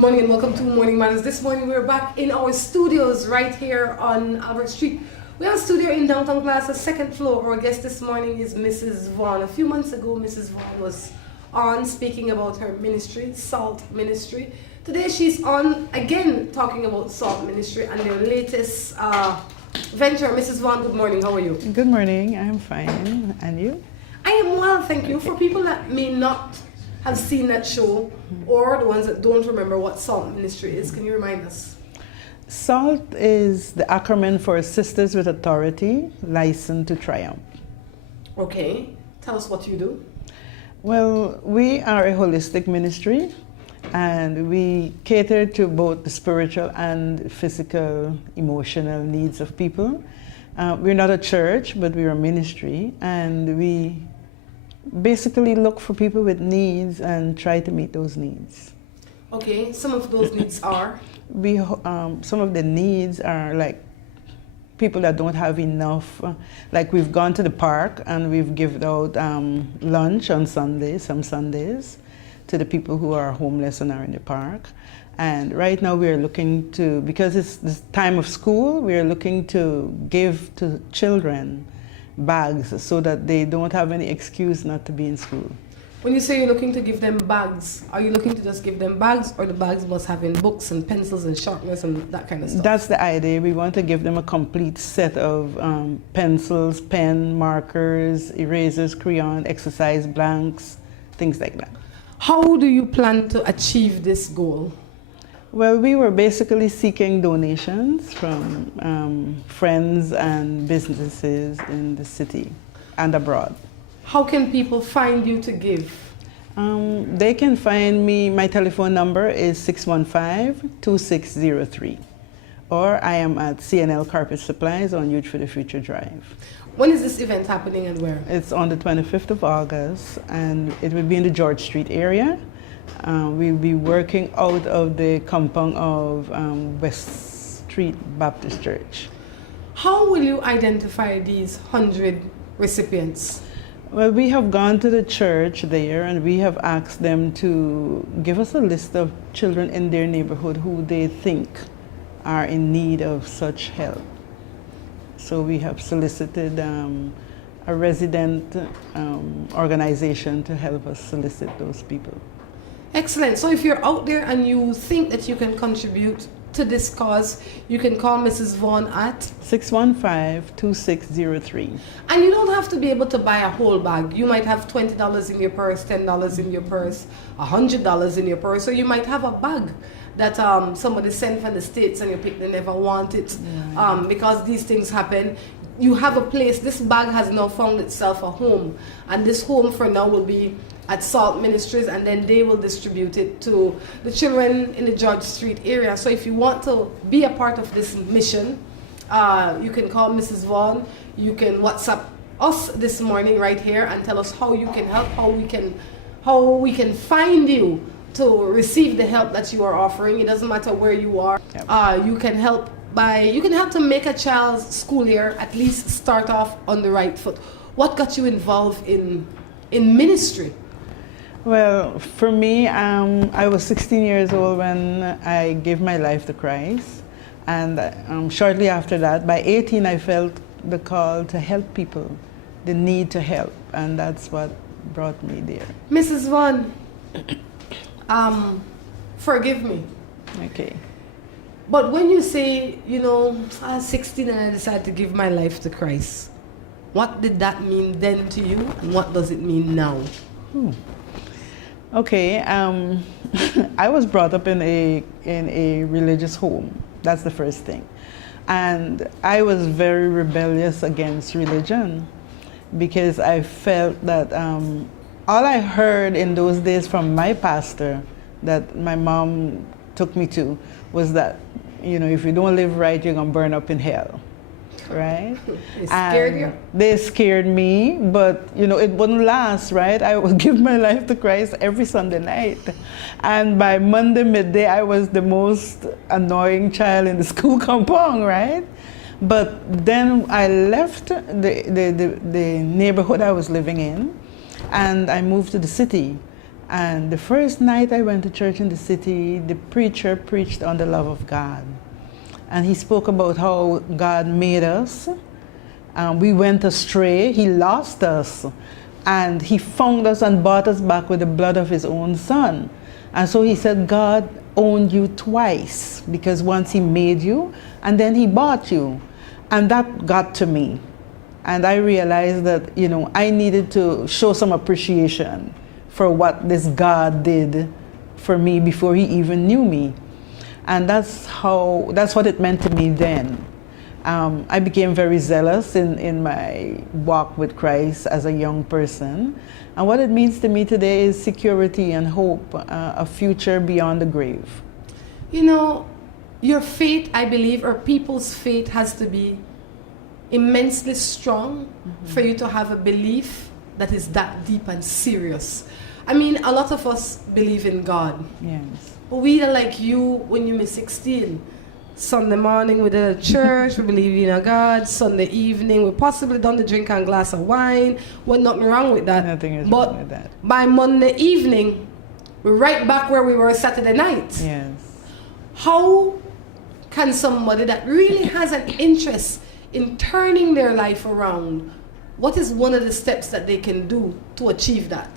morning and welcome to Morning Matters. This morning we're back in our studios right here on Albert Street. We have a studio in downtown Plaza, second floor. Our guest this morning is Mrs. Vaughn. A few months ago, Mrs. Vaughn was on speaking about her ministry, Salt Ministry. Today she's on again talking about Salt Ministry and their latest venture. Mrs. Vaughn, good morning. How are you? Good morning. I'm fine. And you? I am well, thank you. For people that may not have seen that show, or the ones that don't remember what Salt Ministry is, can you remind us? SALT is the acronym for Sisters with Authority, Licensed to Triumph. Okay, tell us what you do. Well, we are a holistic ministry, and we cater to both the spiritual and physical, emotional needs of people. We're not a church, but we're a ministry, and we basically look for people with needs and try to meet those needs. Okay, some of those needs are? Some of the needs are like people that don't have enough. Like we've gone to the park and we've given out lunch on Sundays, some Sundays, to the people who are homeless and are in the park. And right now we're looking to, because it's the time of school, we're looking to give to children bags so that they don't have any excuse not to be in school. When you say you're looking to give them bags, are you looking to just give them bags, or the bags must have in books and pencils and sharpeners and that kind of stuff? That's the idea. We want to give them a complete set of pencils, pen, markers, erasers, crayon, exercise blanks, things like that. How do you plan to achieve this goal? Well, we were basically seeking donations from friends and businesses in the city and abroad. How can people find you to give? They can find me, my telephone number is 615-2603. Or I am at CNL Carpet Supplies on Youth for the Future Drive. When is this event happening and where? It's on the 25th of August, and it will be in the George Street area. We'll be working out of the compound of West Street Baptist Church. How will you identify these 100 recipients? Well, we have gone to the church there and we have asked them to give us a list of children in their neighborhood who they think are in need of such help. So we have solicited a resident organization to help us solicit those people. Excellent. So if you're out there and you think that you can contribute to this cause, you can call Mrs. Vaughn at 615-2603. And you don't have to be able to buy a whole bag. You might have $20 in your purse, $10 in your purse, $100 in your purse, or you might have a bag that somebody sent from the States and you pick, they never want it. Because these things happen. You have a place. This bag has now found itself a home, and this home for now will be at Salt Ministries, and then they will distribute it to the children in the George Street area. So if you want to be a part of this mission, you can call Mrs. Vaughn. You can WhatsApp us this morning right here and tell us how you can help, how we can find you to receive the help that you are offering. It doesn't matter where you are. Yep. You can help to make a child's school year at least start off on the right foot. What got you involved in ministry? Well, for me, I was 16 years old when I gave my life to Christ. And shortly after that, by 18, I felt the call to help people, the need to help. And that's what brought me there. Mrs. Vaughn, forgive me. Okay. But when you say, I was 16 and I decided to give my life to Christ, what did that mean then to you, and what does it mean now? Okay, I was brought up in a religious home. That's the first thing. And I was very rebellious against religion because I felt that all I heard in those days from my pastor that my mom took me to was that, if you don't live right, you're going to burn up in hell. Right? They scared you? They scared me, but it wouldn't last, right? I would give my life to Christ every Sunday night. And by Monday midday, I was the most annoying child in the school compound, right? But then I left the neighborhood I was living in, and I moved to the city. And the first night I went to church in the city, the preacher preached on the love of God. And he spoke about how God made us. We went astray, he lost us. And he found us and bought us back with the blood of his own son. And so he said, God owned you twice, because once he made you and then he bought you. And that got to me. And I realized that, I needed to show some appreciation for what this God did for me before he even knew me. And that's what it meant to me then. I became very zealous in my walk with Christ as a young person. And what it means to me today is security and hope, a future beyond the grave. Your faith, I believe, or people's faith has to be immensely strong for you to have a belief that is that deep and serious. I mean, a lot of us believe in God. Yes. But we are like you when you were 16. Sunday morning we did a church, we believe in a God. Sunday evening we possibly done the drink and glass of wine. Well, nothing wrong with that. Nothing is but wrong with that. By Monday evening, we're right back where we were Saturday night. Yes. How can somebody that really has an interest in turning their life around, what is one of the steps that they can do to achieve that?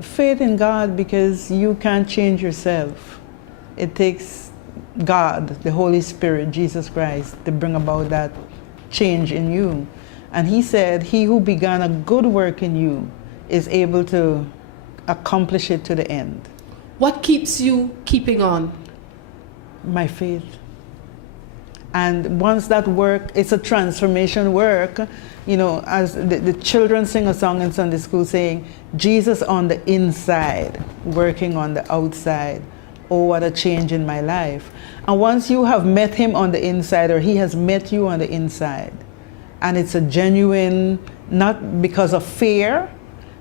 Faith in God, because you can't change yourself. It takes God, the Holy Spirit, Jesus Christ, to bring about that change in you. And he said, he who began a good work in you is able to accomplish it to the end. What keeps you keeping on? My faith. And once that work, it's a transformation work, as the children sing a song in Sunday school saying, Jesus on the inside, working on the outside. Oh, what a change in my life. And once you have met him on the inside, or he has met you on the inside, and it's a genuine, not because of fear,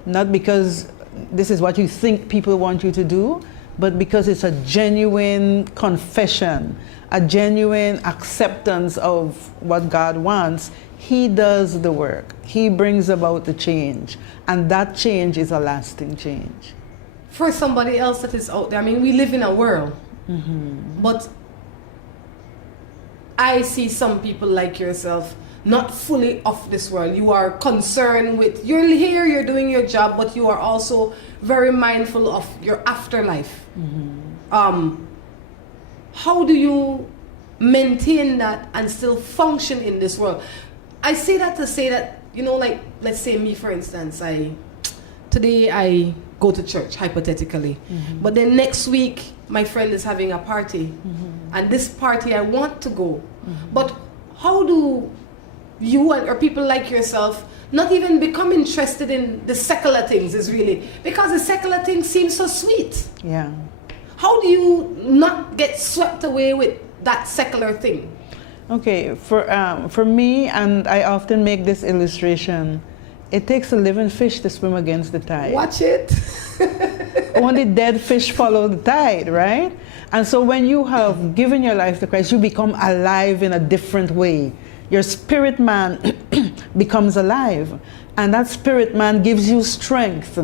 not because this is what you think people want you to do, but because it's a genuine confession, a genuine acceptance of what God wants, he does the work. He brings about the change. And that change is a lasting change. For somebody else that is out there, I mean, we live in a world, but I see some people like yourself not fully off this world. You are concerned with, you're here, you're doing your job, but you are also very mindful of your afterlife. How do you maintain that and still function in this world? I say that to say that, like, let's say me, for instance, today I go to church, hypothetically, but then next week my friend is having a party, and this party I want to go. But how do you or people like yourself not even become interested in the secular things, is really, because the secular things seem so sweet. Yeah. How do you not get swept away with that secular thing? Okay, for me, and I often make this illustration, it takes a living fish to swim against the tide. Watch it. Only dead fish follow the tide, right? And so when you have given your life to Christ, you become alive in a different way. Your spirit man becomes alive. And that spirit man gives you strength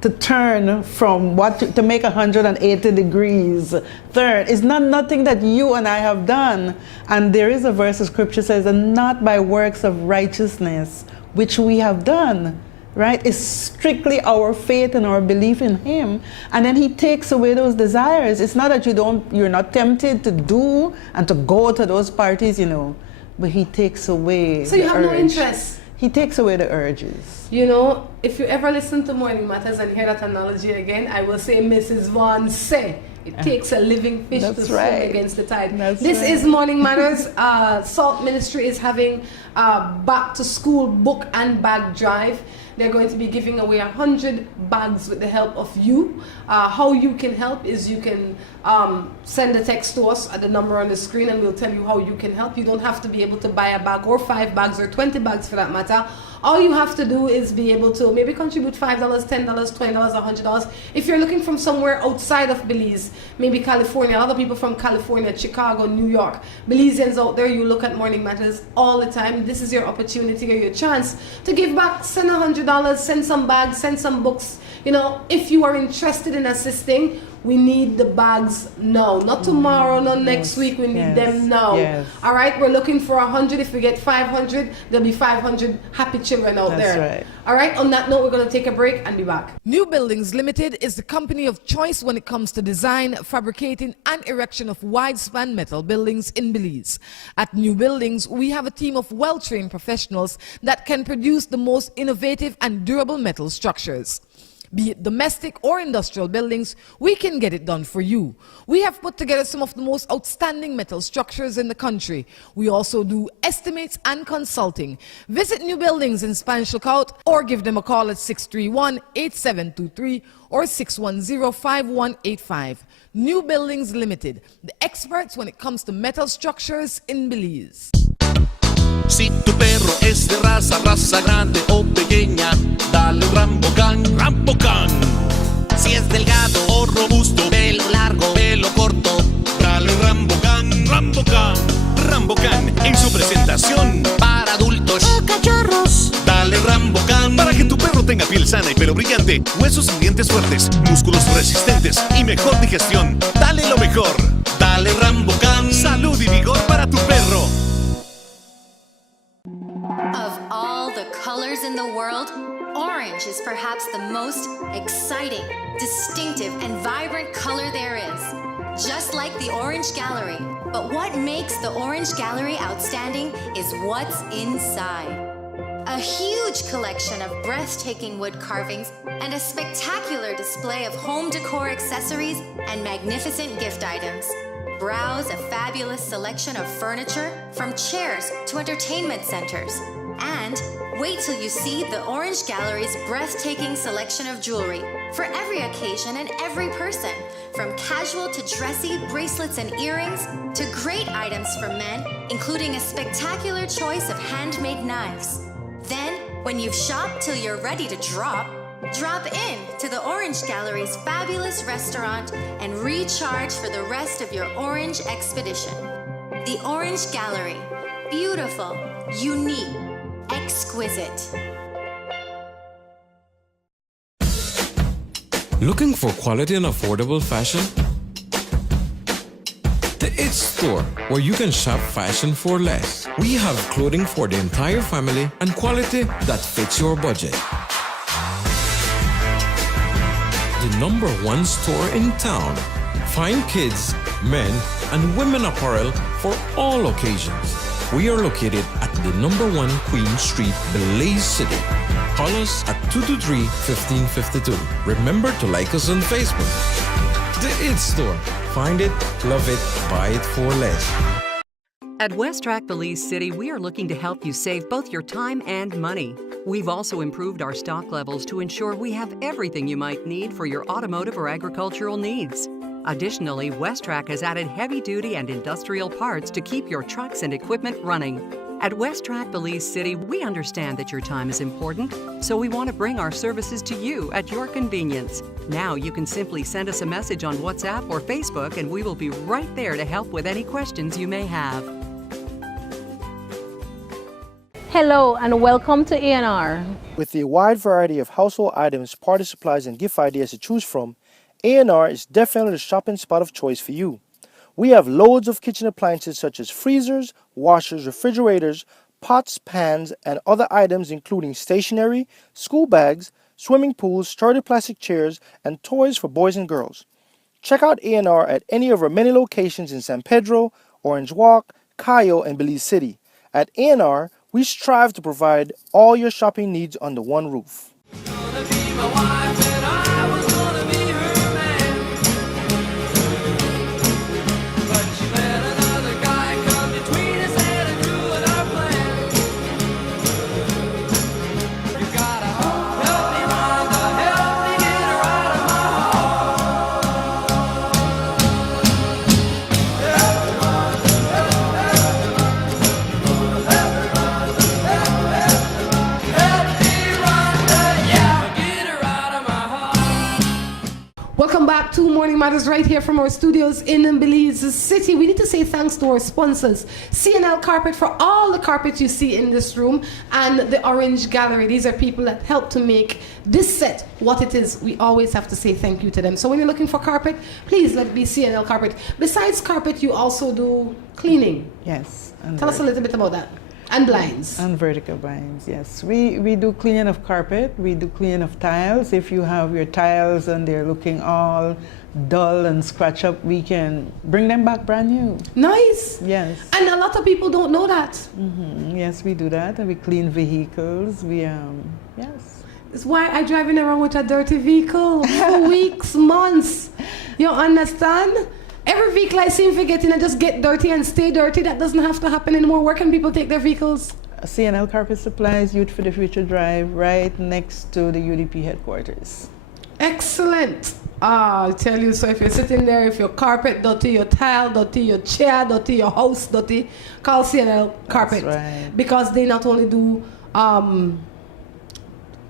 to turn from to make 180 degrees turn. It's not nothing that you and I have done. And there is a verse of scripture says, and not by works of righteousness, which we have done, right? It's strictly our faith and our belief in him. And then he takes away those desires. It's not that you're not tempted to do and to go to those parties, but he takes away So you have no interest? He takes away the urges. If you ever listen to Morning Matters and hear that analogy again, I will say Mrs. Vaughn say, it takes a living fish to swim against the tide. This is Morning Matters. Salt Ministry is having a back to school book and bag drive. They're going to be giving away 100 bags with the help of you. How you can help is you can send a text to us at the number on the screen, and we'll tell you how you can help. You don't have to be able to buy a bag or 5 bags or 20 bags for that matter. All you have to do is be able to maybe contribute $5, $10, $20, $100. If you're looking from somewhere outside of Belize, maybe California, a lot of people from California, Chicago, New York, Belizeans out there, you look at Morning Matters all the time. This is your opportunity or your chance to give back. Send $100, send some bags, send some books. You know, if you are interested in assisting, we need the bags now, not tomorrow, not next week. We need them now. All right, we're looking for 100. If we get 500, there'll be 500 happy children out there. Right. All right, on that note, we're going to take a break and be back. New Buildings Limited is the company of choice when it comes to design, fabricating, and erection of wide-span metal buildings in Belize. At New Buildings, we have a team of well-trained professionals that can produce the most innovative and durable metal structures. Be it domestic or industrial buildings, we can get it done for you. We have put together some of the most outstanding metal structures in the country. We also do estimates and consulting. Visit New Buildings in Spanish Lookout or give them a call at 631-8723 or 610-5185. New Buildings Limited, the experts when it comes to metal structures in Belize. Si tu perro es de raza grande o pequeña, dale Rambocan, Rambocan. Si es delgado o robusto, pelo largo, pelo corto, dale Rambocan, Rambocan. Rambocan en su presentación para adultos o cachorros. Dale Rambocan para que tu perro tenga piel sana y pelo brillante, huesos y dientes fuertes, músculos resistentes y mejor digestión. Dale lo mejor. Dale Rambocan. Salud y vigor para tu perro. Of all the colors in the world, orange is perhaps the most exciting, distinctive, and vibrant color there is. Just like the Orange Gallery. But what makes the Orange Gallery outstanding is what's inside. A huge collection of breathtaking wood carvings and a spectacular display of home decor accessories and magnificent gift items. Browse a fabulous selection of furniture, from chairs to entertainment centers. And wait till you see the Orange Gallery's breathtaking selection of jewelry for every occasion and every person, from casual to dressy bracelets and earrings to great items for men, including a spectacular choice of handmade knives. Then, when you've shopped till you're ready to drop in to the Orange Gallery's fabulous restaurant and recharge for the rest of your orange expedition. The Orange Gallery. Beautiful, unique, exquisite. Looking for quality and affordable fashion? The It Store, where you can shop fashion for less. We have clothing for the entire family and quality that fits your budget. The #1 store in town. Find kids, men, and women apparel for all occasions. We are located at the #1 Queen Street, Belize City. Call us at 223-1552. Remember to like us on Facebook. The It Store. Find it, love it, buy it for less. At WestTrac Belize City, we are looking to help you save both your time and money. We've also improved our stock levels to ensure we have everything you might need for your automotive or agricultural needs. Additionally, WestTrac has added heavy-duty and industrial parts to keep your trucks and equipment running. At WestTrac Belize City, we understand that your time is important, so we want to bring our services to you at your convenience. Now you can simply send us a message on WhatsApp or Facebook, and we will be right there to help with any questions you may have. Hello and welcome to A&R. With a wide variety of household items, party supplies, and gift ideas to choose from, A&R is definitely the shopping spot of choice for you. We have loads of kitchen appliances such as freezers, washers, refrigerators, pots, pans, and other items including stationery, school bags, swimming pools, sturdy plastic chairs, and toys for boys and girls. Check out A&R at any of our many locations in San Pedro, Orange Walk, Cayo, and Belize City. At A&R, we strive to provide all your shopping needs under one roof. back to Morning Matters right here from our studios in Belize City. We need to say thanks to our sponsors, CNL Carpet, for all the carpet you see in this room, and the Orange Gallery. These are people that help to make this set what it is. We always have to say thank you to them. So when you're looking for carpet, please let it be CNL Carpet. Besides carpet, you also do cleaning. Yes. Tell us a little bit about that. And blinds. And vertical blinds, yes. We do cleaning of carpet, we do cleaning of tiles. If you have your tiles and they're looking all dull and scratch up, we can bring them back brand new. Nice. Yes. And a lot of people don't know that. Yes, we do that. And we clean vehicles. Yes. It's why I driving around with a dirty vehicle for weeks, months. You understand? Every vehicle I seem to get in and just get dirty and stay dirty. That doesn't have to happen anymore. Where can people take their vehicles? CNL Carpet Supplies, Youth for the Future Drive, right next to the UDP headquarters. Excellent. I tell you, so if you're sitting there, if your carpet dirty, your tile dirty, your chair dirty, your house dirty, call CNL Carpet. That's right. Because they not only do,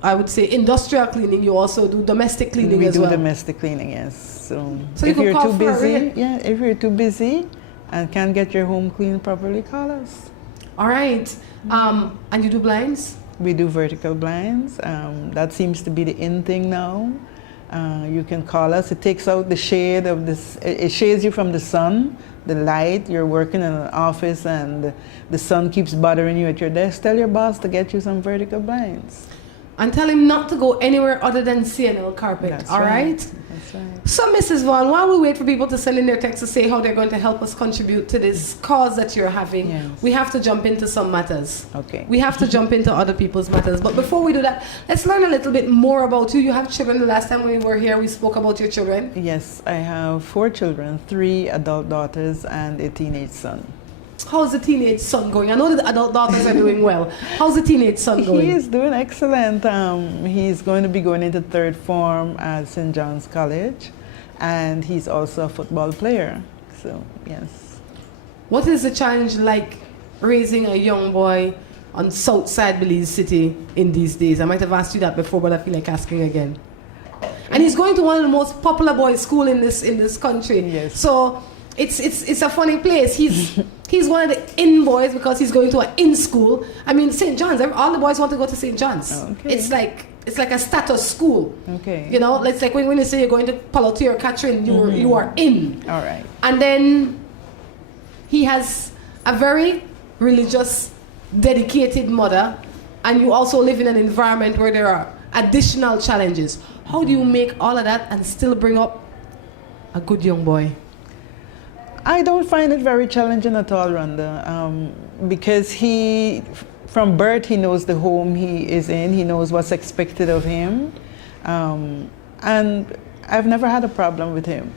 I would say, industrial cleaning, you also do domestic cleaning as well. We do domestic cleaning, yes. So you if could you're call too for busy, if you're too busy and can't get your home cleaned properly, call us. All right. And you do blinds? We do vertical blinds. That seems to be the in thing now. You can call us. It takes out the shade of this. It shades you from the sun, the light. You're working in an office and the sun keeps bothering you at your desk. Tell your boss to get you some vertical blinds. And tell him not to go anywhere other than CNL Carpet. That's all right? That's right. So, Mrs. Vaughn, while we wait for people to send in their texts to say how they're going to help us contribute to this cause that you're having, Yes. we have to jump into some matters. Okay. We have to jump into other people's matters. But before we do that, let's learn a little bit more about you. You have children. The last time we were here, we spoke about your children. Yes, I have 4 children, 3 adult daughters and a teenage son. How's the teenage son going? I know the adult daughters are doing well. How's the teenage son going? He is doing excellent. He's going to be going into 3rd form at St. John's College, and he's also a football player. So, yes. What is the challenge like raising a young boy on Southside Belize City in these days? I might have asked you that before, but I feel like asking again. And he's going to one of the most popular boys' school in this country. Yes. So it's a funny place. He's one of the in boys because he's going to an in school. I mean, St. John's. All the boys want to go to St. John's. Okay. It's like a status school. Okay. You know, it's like when you say you're going to Palotier or Catherine, you are in. All right. And then he has a very religious, dedicated mother, and you also live in an environment where there are additional challenges. How do you make all of that and still bring up a good young boy? I don't find it very challenging at all, Rhonda, because from birth, he knows the home he is in. He knows what's expected of him. And I've never had a problem with him.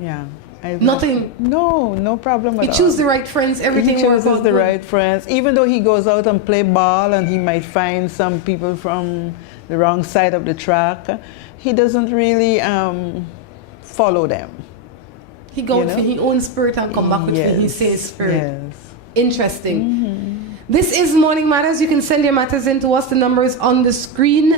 Yeah. Nothing? No problem at all. He chooses the right friends, everything He works chooses out the good. right friends. Even though he goes out and play ball and he might find some people from the wrong side of the track, he doesn't really follow them. He goes for his own spirit and come back with his same spirit. Yes. Interesting. This is Morning Matters. You can send your matters in to us. The number is on the screen.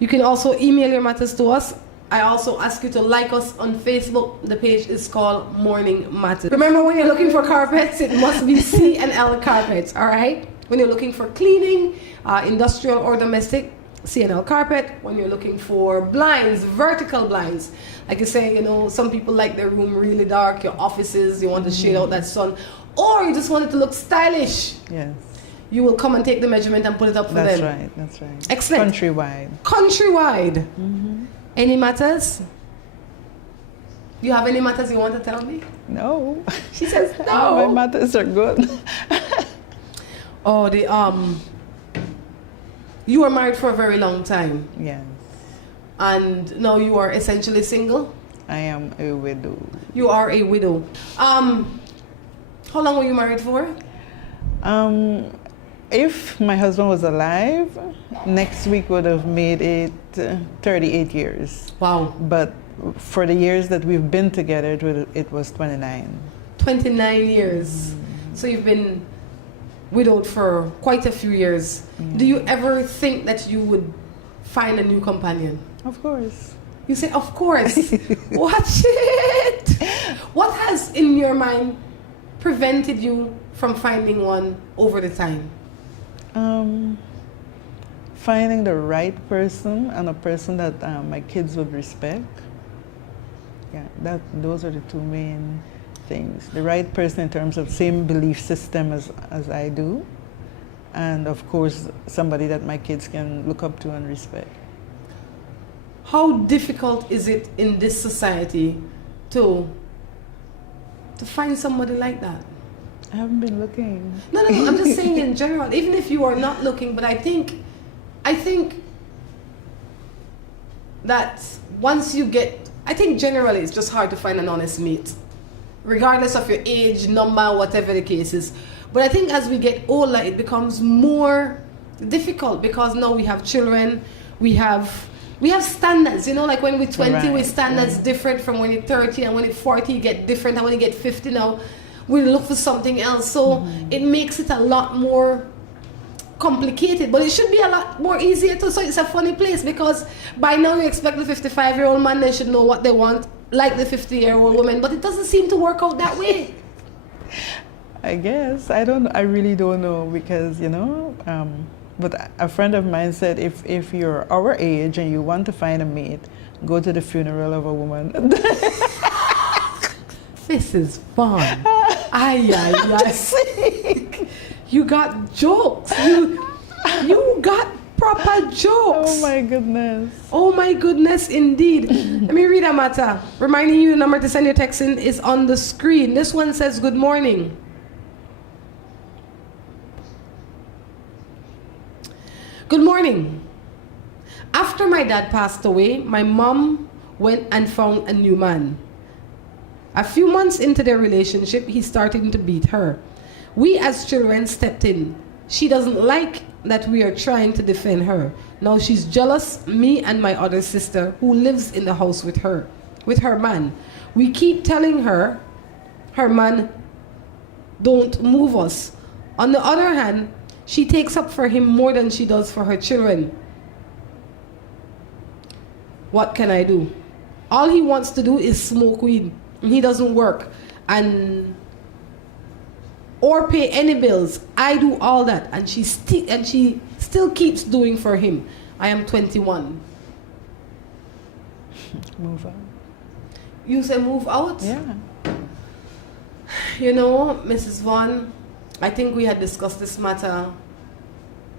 You can also email your matters to us. I also ask you to like us on Facebook. The page is called Morning Matters. Remember, when you're looking for carpets, it must be C&L Carpets, all right? When you're looking for cleaning, industrial or domestic, C&L Carpet. When you're looking for blinds, vertical blinds, like you say, you know, some people like their room really dark, your offices, you want to shade out that sun, or you just want it to look stylish. Yes. You will come and take the measurement and put it up for them. That's right. Excellent. Countrywide. Any matters? Do you have any matters you want to tell me? No. She says no. My matters are good. You were married for a very long time. Yes. And now you are essentially single? I am a widow. You are a widow. How long were you married for? If my husband was alive, next week would have made it 38 years. Wow. But for the years that we've been together, it was 29. 29 years. So you've been widowed for quite a few years. Do you ever think that you would find a new companion? Of course. You say, of course. Watch it. What has in your mind prevented you from finding one over the time? Finding the right person and a person that my kids would respect. Yeah, those are the two main things. The right person in terms of same belief system as I do, and of course somebody that my kids can look up to and respect. How difficult is it in this society to find somebody like that? I haven't been looking. No, I'm just saying in general, even if you are not looking, but I think that once you get, I think generally it's just hard to find an honest mate, regardless of your age, number, whatever the case is. But I think as we get older, it becomes more difficult because now we have children, we have standards, you know, like when we're 20, Right, with standards different from when you're 30, and when you're 40, you get different, and when you get 50 now, we look for something else. So it makes it a lot more complicated, but it should be a lot more easier too. So it's a funny place because by now you expect the 55-year-old man, they should know what they want, like the 50-year-old woman, but it doesn't seem to work out that way. I guess I really don't know because but a friend of mine said if you're our age and you want to find a mate, go to the funeral of a woman. Mrs Vaughn, you got jokes. You got proper jokes. Oh my goodness. Oh my goodness, indeed. Let me read a matter. Reminding you the number to send your text in is on the screen. This one says, good morning. Good morning. After my dad passed away, my mom went and found a new man. A few months into their relationship, he started to beat her. We as children stepped in. She doesn't like that we are trying to defend her. Now she's jealous, me and my other sister, who lives in the house with her man. We keep telling her man, don't move us. On the other hand, she takes up for him more than she does for her children. What can I do? All he wants to do is smoke weed. He doesn't work or pay any bills. I do all that, and she still keeps doing for him. I am 21. Move on. You say move out? Yeah. You know, Mrs. Vaughn, I think we had discussed this matter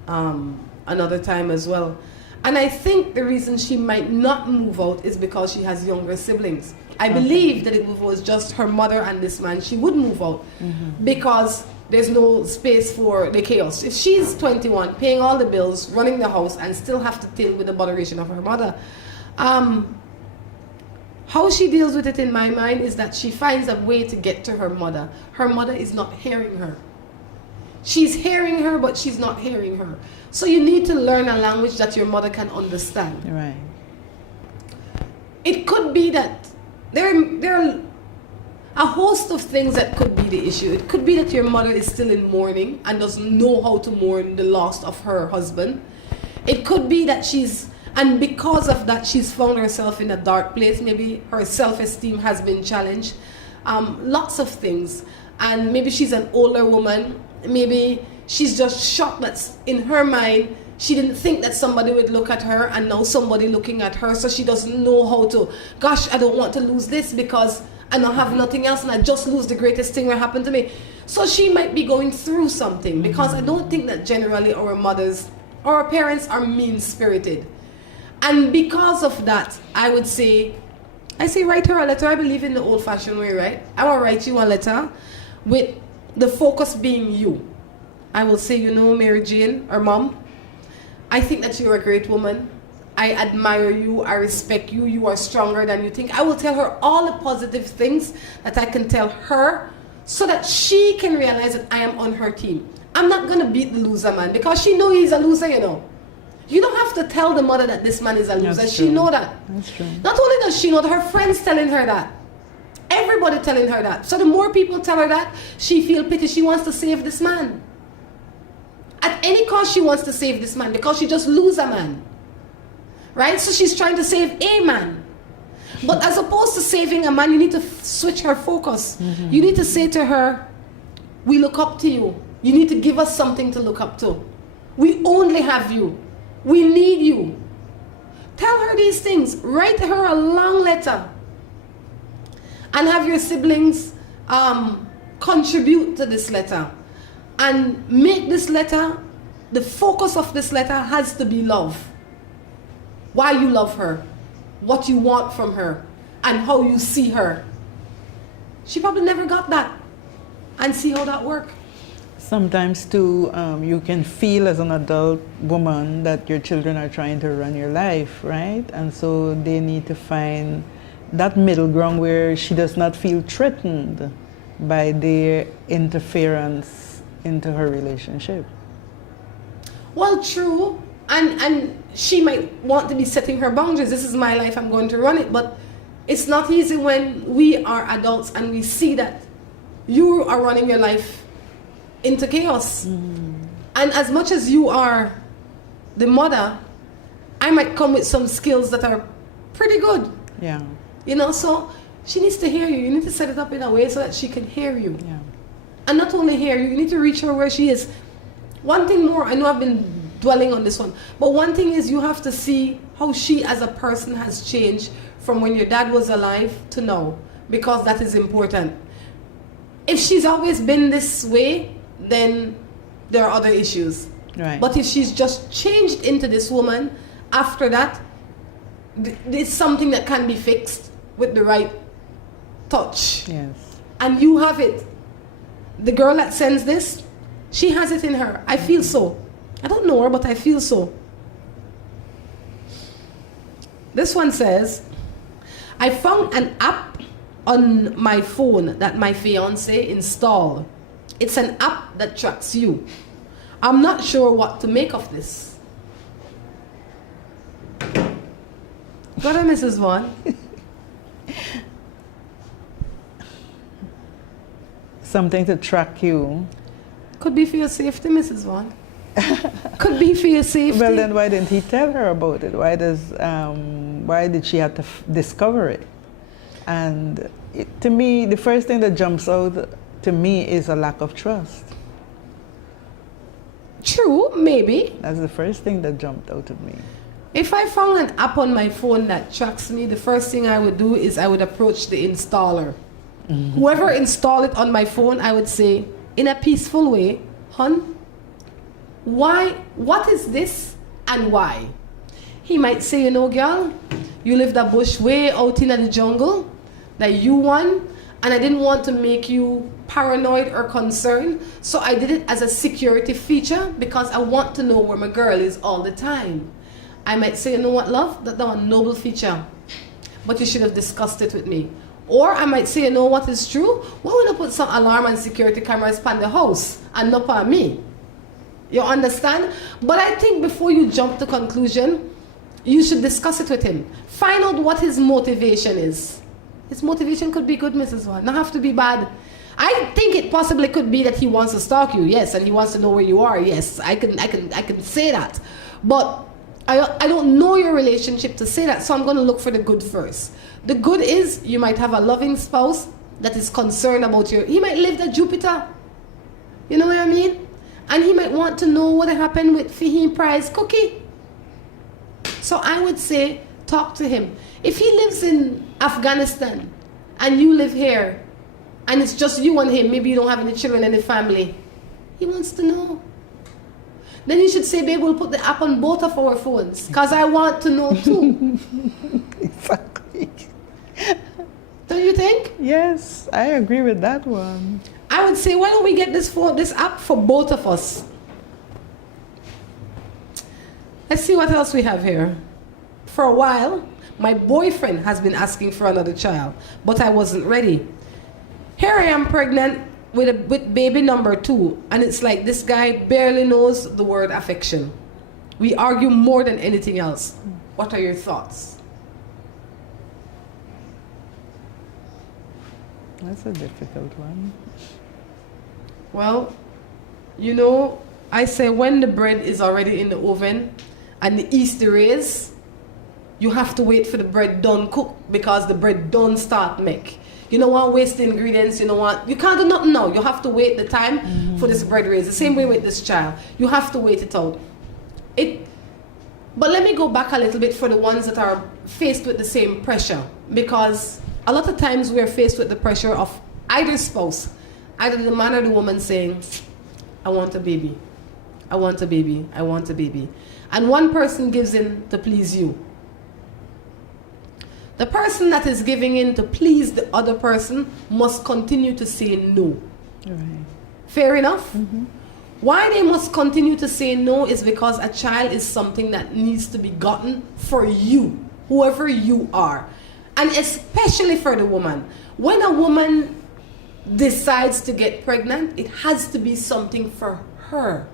another time as well. And I think the reason she might not move out is because she has younger siblings. I believe that if it was just her mother and this man, she would move out because there's no space for the chaos. If she's 21, paying all the bills, running the house, and still have to deal with the botheration of her mother, how she deals with it in my mind is that she finds a way to get to her mother. Her mother is not hearing her. She's hearing her, but she's not hearing her. So you need to learn a language that your mother can understand. Right. It could be that there are a host of things that could be the issue. It could be that your mother is still in mourning and doesn't know how to mourn the loss of her husband. It could be that and because of that, she's found herself in a dark place. Maybe her self-esteem has been challenged. Lots of things. And maybe she's an older woman. Maybe she's just shocked that in her mind, she didn't think that somebody would look at her, and now somebody looking at her, so she doesn't know how to, gosh, I don't want to lose this because I don't have nothing else and I just lose the greatest thing that happened to me. So she might be going through something because I don't think that generally our mothers or our parents are mean-spirited. And because of that, I say write her a letter. I believe in the old-fashioned way, right? I will write you a letter with the focus being you. I will say, Mary Jane, or Mom, I think that you're a great woman. I admire you. I respect you. You are stronger than you think. I will tell her all the positive things that I can tell her so that she can realize that I am on her team. I'm not going to beat the loser man because she knows he's a loser, You don't have to tell the mother that this man is a loser. She know that. That's true. Not only does she know that, her friends telling her that. Everybody telling her that. So the more people tell her that, she feels pity. She wants to save this man. At any cost, she wants to save this man because she just lose a man. Right? So she's trying to save a man. But as opposed to saving a man, you need to switch her focus. You need to say to her, we look up to you. You need to give us something to look up to. We only have you. We need you. Tell her these things. Write her a long letter. And have your siblings contribute to this letter. And make this letter, the focus of this letter has to be love. Why you love her, what you want from her, and how you see her. She probably never got that. And see how that works. Sometimes too, you can feel as an adult woman that your children are trying to run your life, right? And so they need to find that middle ground where she does not feel threatened by their interference into her relationship. Well, true. And she might want to be setting her boundaries. This is my life, I'm going to run it. But it's not easy when we are adults and we see that you are running your life into chaos. And as much as you are the mother, I might come with some skills that are pretty good. Yeah. You know, so she needs to hear you. You need to set it up in a way so that she can hear you. Yeah. And not only hear you, you need to reach her where she is. One thing more, I know I've been dwelling on this one, but one thing is you have to see how she as a person has changed from when your dad was alive to now, because that is important. If she's always been this way, then there are other issues. Right. But if she's just changed into this woman, after that, it's something that can be fixed with the right touch. Yes. And you have it. The girl that sends this, she has it in her. I feel so. I don't know her, but I feel so. This one says, I found an app on my phone that my fiance installed. It's an app that tracks you. I'm not sure what to make of this. Go ahead, Mrs. Vaughn. Something to track you. Could be for your safety, Mrs. Vaughn. Could be for your safety. Well, then why didn't he tell her about it? Why did she have to discover it? And to me, the first thing that jumps out to me is a lack of trust. True, maybe. That's the first thing that jumped out at me. If I found an app on my phone that tracks me, the first thing I would do is I would approach the installer. Whoever installed it on my phone, I would say, in a peaceful way, hon, what is this and why? He might say, you know, girl, you live that bush way out in the jungle that you won, and I didn't want to make you paranoid or concerned, so I did it as a security feature because I want to know where my girl is all the time. I might say, you know what, love, that's a noble feature, but you should have discussed it with me. Or I might say, you know what is true? Why would I put some alarm and security cameras on the house and not on me? You understand? But I think before you jump to conclusion, you should discuss it with him. Find out what his motivation is. His motivation could be good, Mrs. Vaughn. Not have to be bad. I think it possibly could be that he wants to stalk you, yes, and he wants to know where you are, yes. I can say that. But I don't know your relationship to say that, so I'm going to look for the good first. The good is you might have a loving spouse that is concerned about you. He might live at Jupiter. You know what I mean? And he might want to know what happened with Fahim Prize Cookie. So I would say, talk to him. If he lives in Afghanistan and you live here and it's just you and him, maybe you don't have any children in the family, he wants to know. Then you should say, babe, we'll put the app on both of our phones because I want to know too. Exactly. Don't you think? Yes, I agree with that one. I would say, why don't we get this app for both of us? Let's see what else we have here. For a while, my boyfriend has been asking for another child, but I wasn't ready. Here I am pregnant with baby number 2, and it's like this guy barely knows the word affection. We argue more than anything else. What are your thoughts? That's a difficult one. Well, you know, I say when the bread is already in the oven and the yeast is, you have to wait for the bread done cook because the bread done start make. You don't want to waste the ingredients. You can't do nothing now. You have to wait the time for this bread raise. The same way with this child. You have to wait it out. But let me go back a little bit for the ones that are faced with the same pressure, because a lot of times we're faced with the pressure of either spouse, either the man or the woman saying, I want a baby, I want a baby, I want a baby. And one person gives in to please you. The person that is giving in to please the other person must continue to say no. Right. Fair enough? Why they must continue to say no is because a child is something that needs to be gotten for you, whoever you are. And especially for the woman. When a woman decides to get pregnant, it has to be something for her.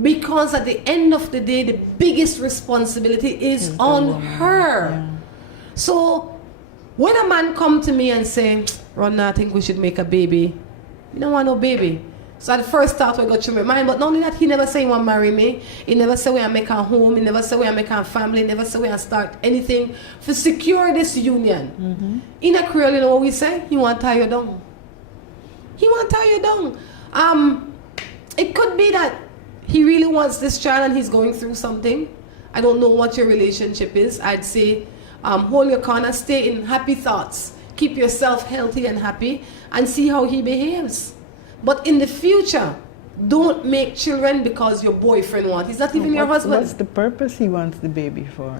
Because at the end of the day, the biggest responsibility is on her. Yeah. So when a man come to me and say, Rhonda, I think we should make a baby. You don't want no baby. So at the first thought I got through my mind, but not only that, he never say he want to marry me. He never say we want to make a home. He never say we want to make a family. He never say we want to start anything to secure this union. In a Creole, you know what we say? He want to tie you down. He want to tie you down. It could be that he really wants this child and he's going through something. I don't know what your relationship is. I'd say hold your corner, stay in happy thoughts. Keep yourself healthy and happy and see how he behaves. But in the future, don't make children because your boyfriend wants. It's not even your husband. What's the purpose he wants the baby for?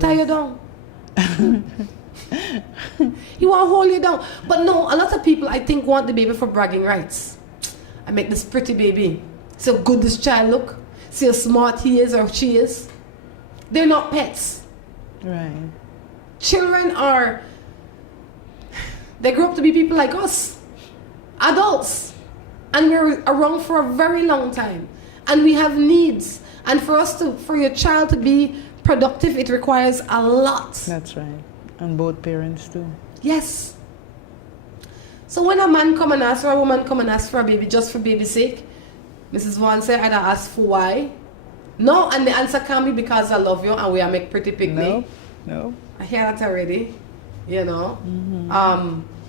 Tie you down. He want to hold you down. But no, a lot of people, I think, want the baby for bragging rights. I make this pretty baby. See how good this child look. See how smart he is or she is. They're not pets. Right. Children they grow up to be people like us. Adults. And we're around for a very long time. And we have needs. And for your child to be productive, it requires a lot. That's right. And both parents too. Yes. So when a man come and ask or a woman come and ask for a baby just for baby's sake, Mrs. Vaughn said, I'd ask for why. No, and the answer can be because I love you and we are make pretty picnic. No. I hear that already. You know.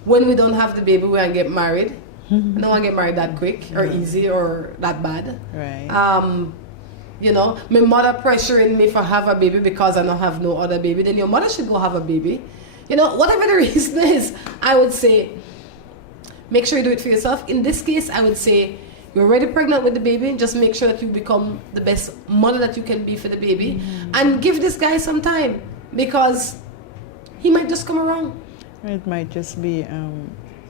When we don't have the baby, we want to get married. I don't want to get married that quick or easy or that bad. Right. You know, my mother pressuring me for have a baby because I don't have no other baby. Then your mother should go have a baby. You know, whatever the reason is, I would say, make sure you do it for yourself. In this case, I would say, you're already pregnant with the baby. Just make sure that you become the best mother that you can be for the baby. And give this guy some time because he might just come around. It might just be,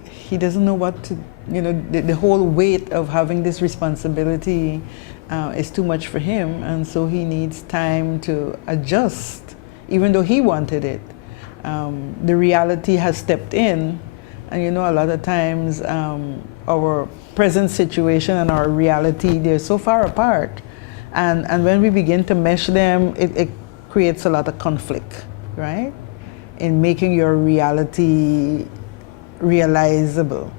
he doesn't know what to, the whole weight of having this responsibility is too much for him, and so he needs time to adjust, even though he wanted it. The reality has stepped in, and a lot of times our present situation and our reality, they're so far apart, and when we begin to mesh them, it creates a lot of conflict, right? In making your reality realizable.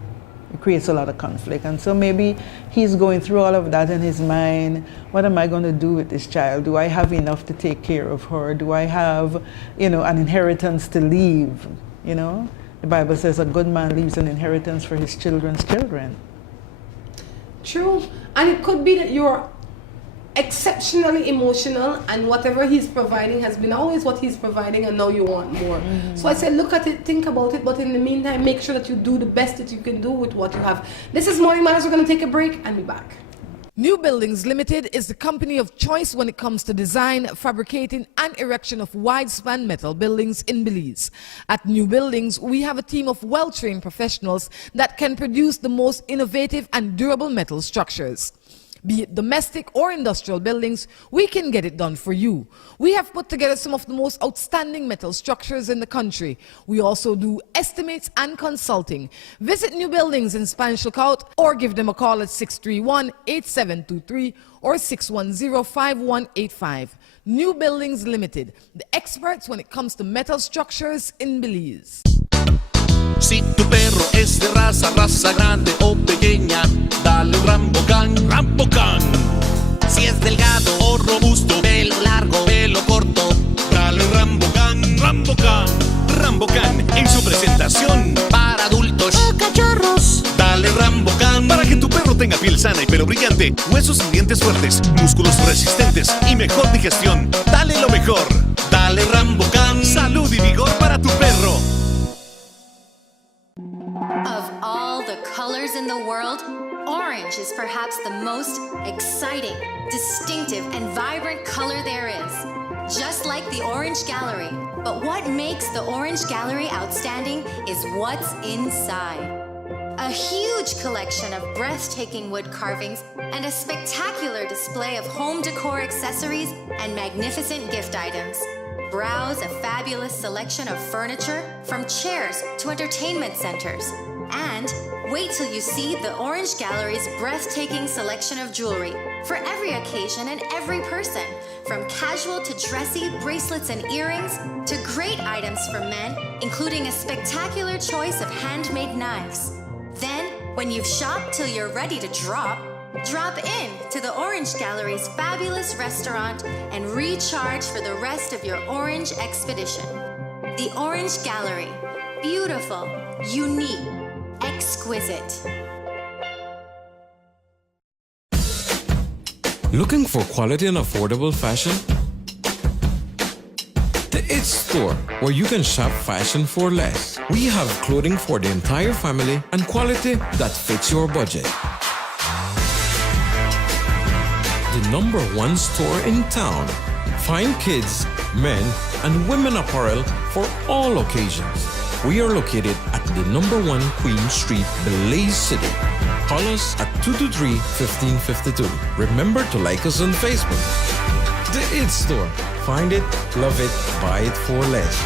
It creates a lot of conflict. And so maybe he's going through all of that in his mind. What am I going to do with this child? Do I have enough to take care of her? Do I have, an inheritance to leave? The Bible says a good man leaves an inheritance for his children's children. True. And it could be that you're exceptionally emotional and whatever he's providing has been always what he's providing and now you want more. So I said, look at it, think about it, but in the meantime, make sure that you do the best that you can do with what you have. This is Morning Matters. We're going to take a break and be back. New Buildings Limited is the company of choice when it comes to design, fabricating and erection of wide-span metal buildings in Belize. At New Buildings, we have a team of well-trained professionals that can produce the most innovative and durable metal structures. Be it domestic or industrial buildings, we can get it done for you. We have put together some of the most outstanding metal structures in the country. We also do estimates and consulting. Visit New Buildings in Spanish Lookout or give them a call at 631-8723 or 610-5185. New Buildings Limited, the experts when it comes to metal structures in Belize. Si tu perro es de raza grande o pequeña, dale un Rambocán, Rambocán. Si es delgado o robusto, pelo largo, pelo corto, dale Dale Rambocan, Rambocan, Rambocan en su presentación para adultos o cachorros. Dale Rambocan para que tu perro tenga piel sana y pelo brillante, huesos y dientes fuertes, músculos resistentes y mejor digestión. Dale lo mejor. Dale Rambocan, salud y vigor para tu perro. Of all the colors in the world, orange is perhaps the most exciting, distinctive, and vibrant color there is. Just like the Orange Gallery. But what makes the Orange Gallery outstanding is what's inside. A huge collection of breathtaking wood carvings and a spectacular display of home decor accessories and magnificent gift items. Browse a fabulous selection of furniture, from chairs to entertainment centers. And wait till you see the Orange Gallery's breathtaking selection of jewelry for every occasion and every person, from casual to dressy bracelets and earrings to great items for men, including a spectacular choice of handmade knives. Then, when you've shopped till you're ready to drop in to the Orange Gallery's fabulous restaurant and recharge for the rest of your orange expedition. The Orange Gallery. Beautiful, unique, exquisite. Looking for quality and affordable fashion? The It Store, where you can shop fashion for less. We have clothing for the entire family and quality that fits your budget. The #1 store in town. Fine kids, men, and women apparel for all occasions. We are located at the #1 Queen Street, Belize City. Call us at 223-1552. Remember to like us on Facebook. The It Store. Find it, love it, buy it for less.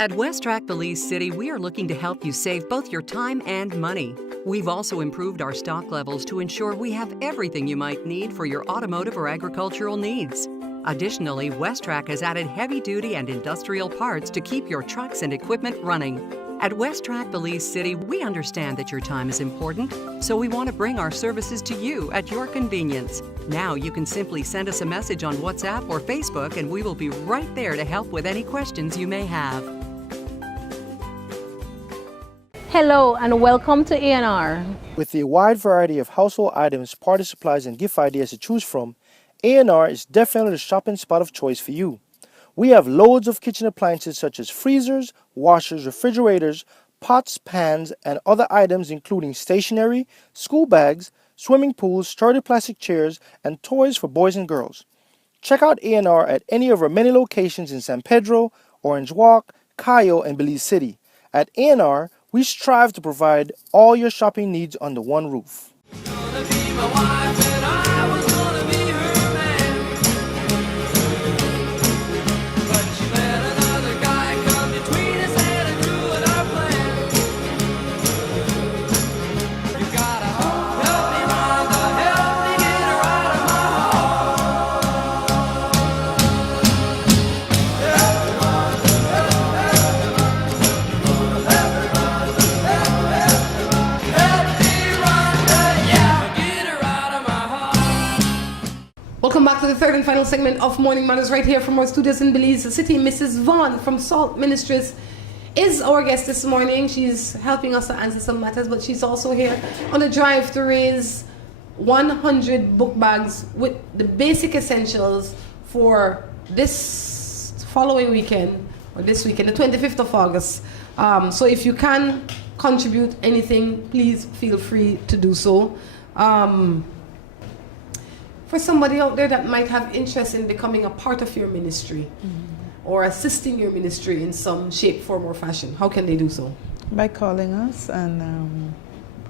At West Track Belize City, we are looking to help you save both your time and money. We've also improved our stock levels to ensure we have everything you might need for your automotive or agricultural needs. Additionally, West Track has added heavy-duty and industrial parts to keep your trucks and equipment running. At West Track Belize City, we understand that your time is important, so we want to bring our services to you at your convenience. Now you can simply send us a message on WhatsApp or Facebook, and we will be right there to help with any questions you may have. Hello and welcome to A&R. With a wide variety of household items, party supplies, and gift ideas to choose from, A&R is definitely the shopping spot of choice for you. We have loads of kitchen appliances such as freezers, washers, refrigerators, pots, pans, and other items including stationery, school bags, swimming pools, sturdy plastic chairs, and toys for boys and girls. Check out A&R at any of our many locations in San Pedro, Orange Walk, Cayo, and Belize City. At A&R, we strive to provide all your shopping needs under one roof. Welcome back to the third and final segment of Morning Matters right here from our studios in Belize City. Mrs. Vaughn from Salt Ministries is our guest this morning. She's helping us to answer some matters, but she's also here on the drive to raise 100 book bags with the basic essentials for this following weekend, or this weekend, the 25th of August. So if you can contribute anything, please feel free to do so. For somebody out there that might have interest in becoming a part of your ministry or assisting your ministry in some shape, form, or fashion, how can they do so? By calling us and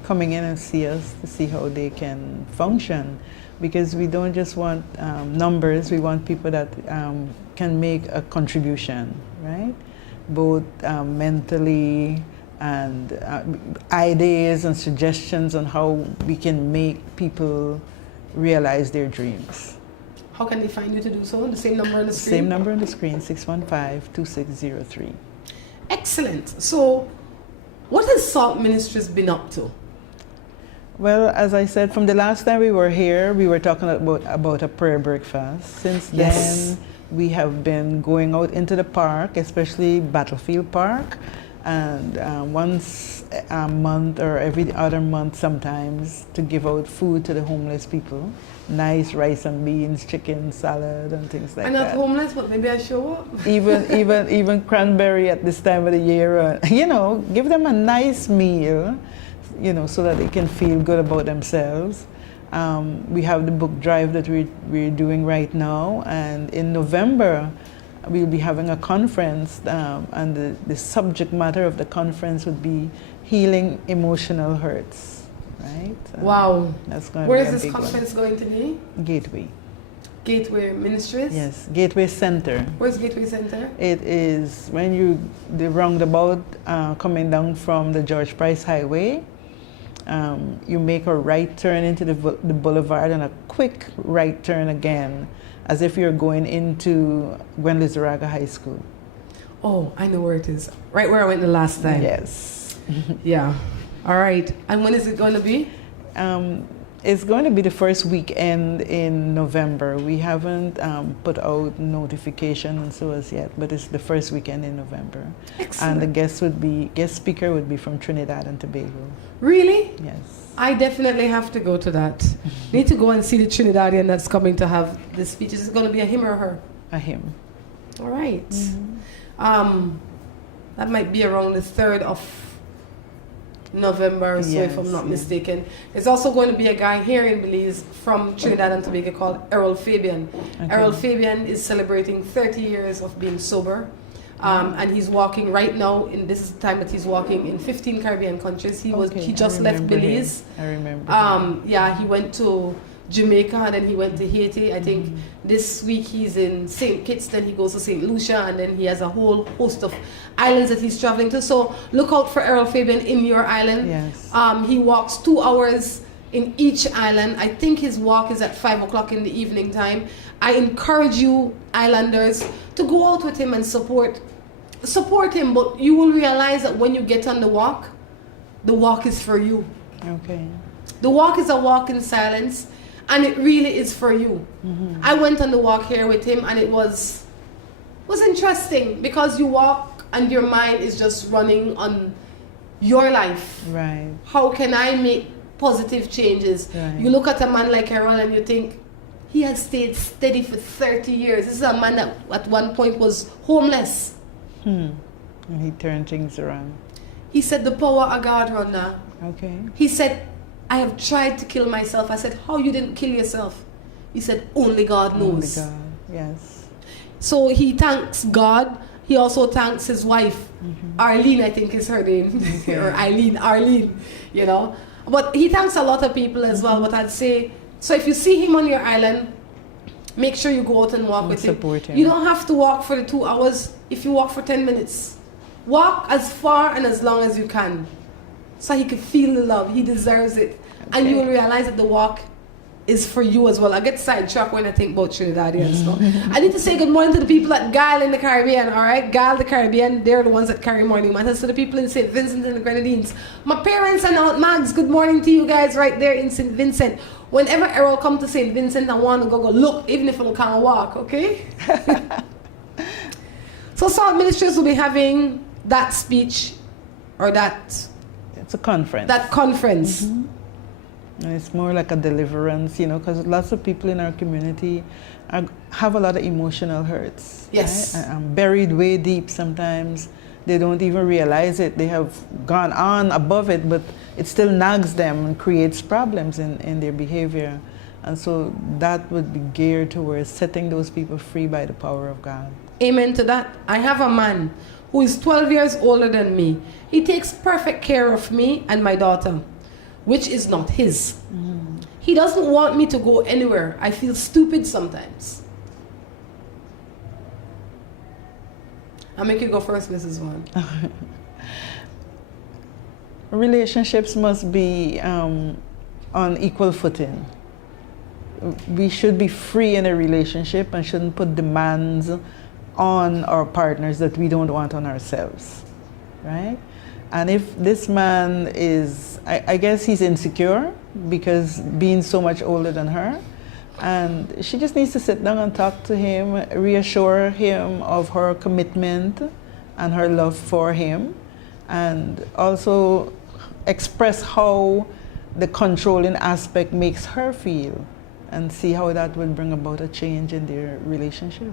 coming in and see us to see how they can function. Because we don't just want numbers, we want people that can make a contribution, right? Both mentally and ideas and suggestions on how we can make people realize their dreams. How can they find you to do so? The same number on the screen? Same number on the screen, 615-2603. Excellent. So, what has Salt Ministries been up to? Well, as I said, from the last time we were here, we were talking about a prayer breakfast. Since Yes. then, We have been going out into the park, especially Battlefield Park, and once a month or every other month sometimes to give out food to the homeless people. Nice rice and beans, chicken, salad, and things like that. I'm not homeless, but maybe I show up. even cranberry at this time of the year. You know, give them a nice meal, you know, so that they can feel good about themselves. We have the book drive that we're doing right now, and in November we'll be having a conference, and the subject matter of the conference would be healing emotional hurts, right? Wow. That's going to Where be is a this big conference going to be? one. Gateway. Gateway Ministries? Yes, Gateway Center. Where's Gateway Center? It is when the roundabout coming down from the George Price Highway. You make a right turn into the boulevard and a quick right turn again, as if you're going into Gwen Lizaraga High School. Oh, I know where it is. Right where I went the last time. Yes. Yeah. All right. And when is it going to be? It's going to be the first weekend in November. We haven't put out notification and so as yet, but it's the first weekend in November. Excellent. And the guest speaker would be from Trinidad and Tobago. Really? Yes. I definitely have to go to that. Need to go and see the Trinidadian that's coming to have the speech. Is it going to be a him or her? A him. All right. Mm-hmm. That might be around the 3rd of November, so if I'm not mistaken. There's also going to be a guy here in Belize from Trinidad and Tobago called Errol Fabian. Okay. Errol Fabian is celebrating 30 years of being sober. And he's walking right now, this is the time that he's walking in 15 Caribbean countries. He just left Belize. I remember. Yeah, he went to Jamaica and then he went to Haiti. I think this week he's in St. Kitts, then he goes to St. Lucia, and then he has a whole host of islands that he's traveling to. So look out for Errol Fabian in your island. Yes. He walks 2 hours in each island. I think his walk is at 5 o'clock in the evening time. I encourage you, islanders, to go out with him and support him, but you will realize that when you get on the walk is for you. Okay. The walk is a walk in silence, and it really is for you. Mm-hmm. I went on the walk here with him, and it was interesting because you walk and your mind is just running on your life. Right. How can I make positive changes? Right. You look at a man like Errol and you think, he has stayed steady for 30 years. This is a man that at one point was homeless. And he turned things around. He said, the power of God, Rhonda. Okay. He said, I have tried to kill myself. I said, how you didn't kill yourself? He said, only God knows. Only God, yes. So he thanks God. He also thanks his wife. Arlene, I think is her name. Okay. Or Arlene, you know. But he thanks a lot of people as well. But I'd say, so if you see him on your island, make sure you go out and walk with support him. You don't have to walk for the 2 hours if you walk for 10 minutes. Walk as far and as long as you can, so he can feel the love. He deserves it. Okay. And you will realize that the walk is for you as well. I get sidetracked when I think about Trinidadians. So I need to say good morning to the people at Gile in the Caribbean, all right? Gile, the Caribbean, they're the ones that carry morning matters. So the people in St. Vincent and the Grenadines. My parents and Aunt Mags, good morning to you guys right there in St. Vincent. Whenever Errol come to St. Vincent, I want to go look, even if I can't walk, okay? So Salt Ministries will be having that speech, or that... It's a conference. That conference. Mm-hmm. And it's more like a deliverance, you know, because lots of people in our community have a lot of emotional hurts. Yes. Right? Buried way deep sometimes. They don't even realize it. They have gone on above it, but it still nags them and creates problems in their behavior. And so that would be geared towards setting those people free by the power of God. Amen to that. I have a man who is 12 years older than me. He takes perfect care of me and my daughter, which is not his. Mm. He doesn't want me to go anywhere. I feel stupid sometimes. I'll make you go first, Mrs. Vaughn. Relationships must be on equal footing. We should be free in a relationship and shouldn't put demands on our partners that we don't want on ourselves, right? And if this man is, I guess he's insecure because being so much older than her, And she just needs to sit down and talk to him, reassure him of her commitment and her love for him, and also express how the controlling aspect makes her feel, and see how that will bring about a change in their relationship.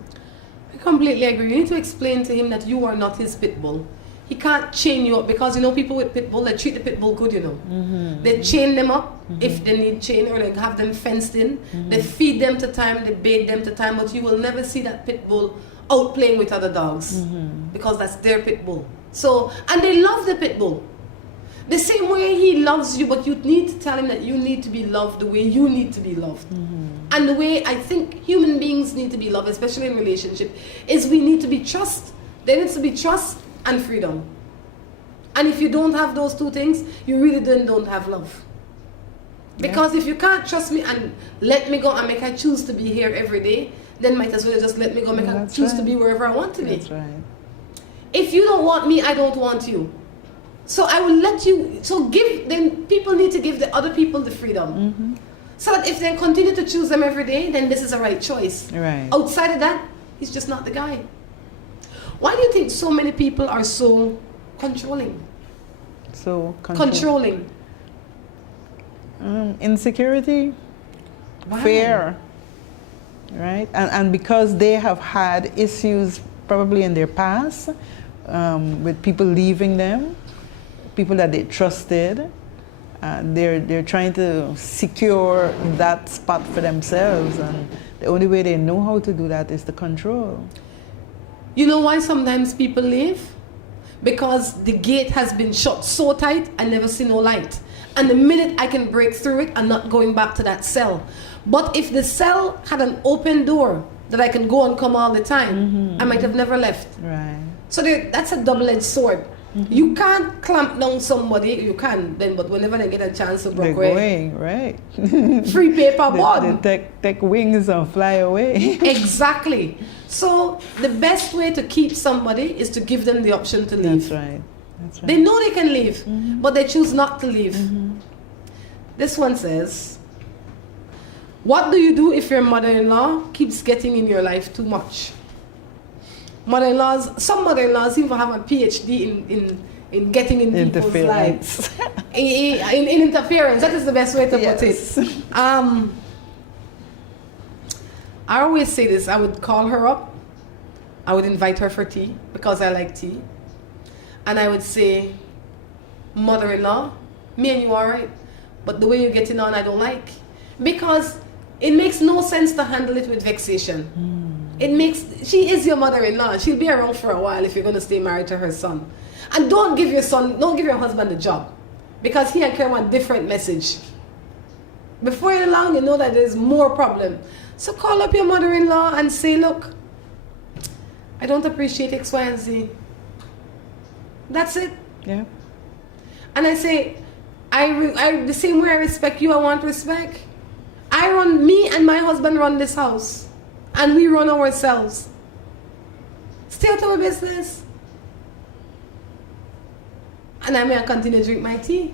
I completely agree. You need to explain to him that you are not his pit bull. He can't chain you up, because you know people with pit bull, they treat the pit bull good, you know. They chain them up if they need chain, or they have them fenced in. They feed them to time, they bathe them to time, but you will never see that pit bull out playing with other dogs, because that's their pit bull. So, and they love the pit bull. The same way he loves you, but you need to tell him that you need to be loved the way you need to be loved. And the way I think human beings need to be loved, especially in relationship, is we need to be trust. There needs to be trust and freedom. And if you don't have those two things, you really then don't have love. Because if you can't trust me and let me go and make I choose to be here every day, then might as well just let me go, make I choose to be wherever I want to be. That's right. If you don't want me, I don't want you. So I will let you, so then people need to give the other people the freedom. So that if they continue to choose them every day, then this is a right choice. Right. Outside of that, he's just not the guy. Why do you think so many people are so controlling? So Controlling. Insecurity, Why? fear, right? And because they have had issues probably in their past with people leaving them, people that they trusted, they're trying to secure that spot for themselves, and the only way they know how to do that is to control. You know why sometimes people leave? Because the gate has been shut so tight, I never see no light. And the minute I can break through it, I'm not going back to that cell. But if the cell had an open door that I can go and come all the time, I might have never left. Right. So that's a double-edged sword. You can't clamp down somebody, you can, then, but whenever they get a chance to break They're away, going, right. free paper board. They take wings and fly away. Exactly. So the best way to keep somebody is to give them the option to leave. That's right. That's right. They know they can leave, but they choose not to leave. This one says, what do you do if your mother-in-law keeps getting in your life too much? Some mother-in-laws even have a PhD in getting in people's lives. in interference, that is the best way to put it. I always say this, I would call her up, I would invite her for tea, because I like tea. And I would say, mother-in-law, me and you are right, but the way you're getting on I don't like. Because it makes no sense to handle it with vexation. She is your mother-in-law. She'll be around for a while if you're going to stay married to her son. And don't give your husband a job, because he can carry one different message. Before you're long, you know that there's more problem. So call up your mother-in-law and say, look, I don't appreciate X, Y, and Z. That's it. Yeah. And I say, the same way I respect you, I want respect. Me and my husband run this house. And we run ourselves. Stay out of my business. And I may continue to drink my tea.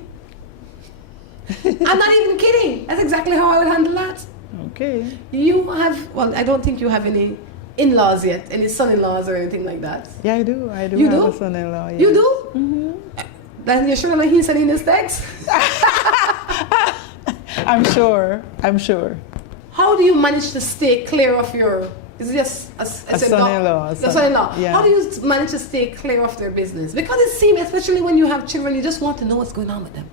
I'm not even kidding. That's exactly how I would handle that. Okay. I don't think you have any in-laws yet, any son-in-laws or anything like that. Yeah, I do. I do You have do? a son-in-law. Yes. You do? Then you're sure that he's sending his text? I'm sure. How do you manage to stay clear of your... Is it just a son-in-law? Your son-in-law. Yeah. How do you manage to stay clear of their business? Because it seems, especially when you have children, you just want to know what's going on with them.